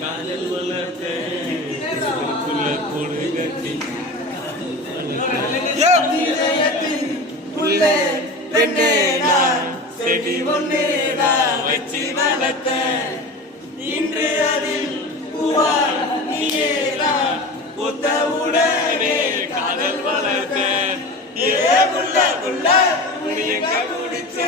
காதல் வளர்த்த கூடு கட்டி செடி ஒன்னேடா வச்சு வளர்த்த இன்று அதில் பூவாய் நீயேடா புத்த உடனே காதல் வளர்த்த ஏ புள்ள புள்ள எங்க குடிச்ச